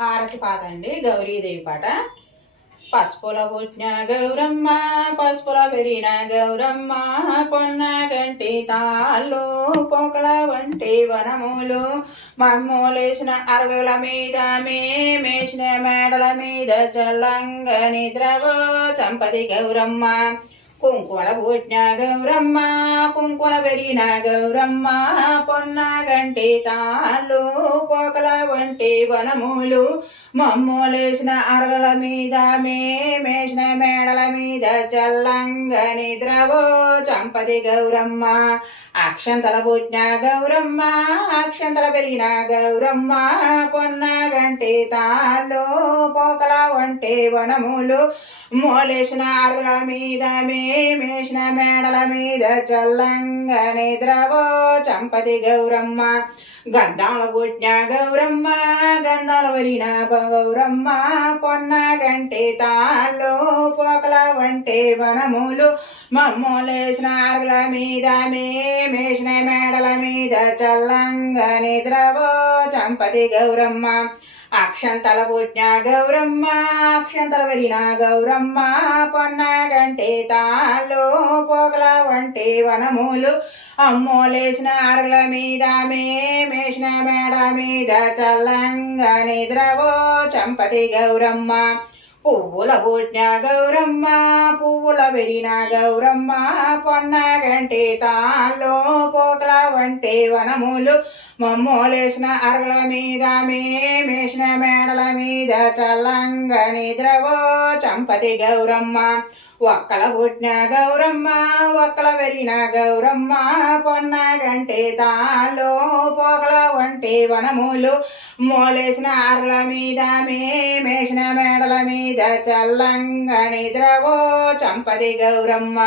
హారతి పాట అండి గౌరీదేవి పాట. పసుపుల పుట్టిన గౌరమ్మ పసుపుల పెరిగిన గౌరమ్మ పొన్న గంటి తాళ్ళు పొకల వంటి వనములు. మమ్మూలేసిన అరుగుల మీద మేమేసిన మేడల మీద చల్లంగ నిద్రవో చంపది గౌరమ్మ. కుంకుల పుట్టిన గౌరమ్మ కుంకుల పెరిగిన గౌరమ్మ పొన్న గంటి తాళ్ళు పొకల వంటి వనములు మమ్మలేసిన అరగల మీద మేమేసిన మేడల మీద చల్లంగని ద్రవో చంపది గౌరమ్మ. అక్షంతల పుట్టిన గౌరమ్మ అక్షంతల పెరిగిన గౌరమ్మ. పొన్న గంటే తాళ్ళు పోకల వంటే వనములు. మోలేసిన అరుల మీద మేమేసిన మేడల మీద చల్లంగని నిద్రవో చంపది గౌరమ్మ. గంధాల పుట్టిన గౌరమ్మ గంధాల వరిన గౌరమ్మ. పొన్న గంటే తాళ్ళు పోకల వంటి వనములు. మమ్మూలేసిన అరగల మీద మేమేసిన మేడల మీద చల్లంగా నిద్రవో చంపతి గౌరమ్మ. అక్షంతల పుట్టిన గౌరమ్మ అక్షంతల వరిన గౌరమ్మ. పొన్న గంటి తాళ్ళు పోగల వంటి వనములు. అమ్మోలేసిన అరగల మీద మేమేసిన మేడ మీద చల్లంగా నిద్రవో చంపతి గౌరమ్మ. పువ్వుల పుట్టిన గౌరమ్మ పువ్వుల పెరిగిన గౌరమ్మ పొన్న గంటి పోకల వంటే వనములు. మమ్మోలేసిన అరగల మీద మేమేసిన మేడల మీద చల్లంగా నిద్రవో చంపతి గౌరమ్మ. ఒక్కల పుట్టిన గౌరమ్మ ఒక్కల వెరిగిన గౌరమ్మ పొన్న గంటి తాలో పోకల వంటి వనములు. మోలేసిన అర్ల మీద మేమేసిన మేడల మీద చల్లంగా నిద్రవో చంపది గౌరమ్మ.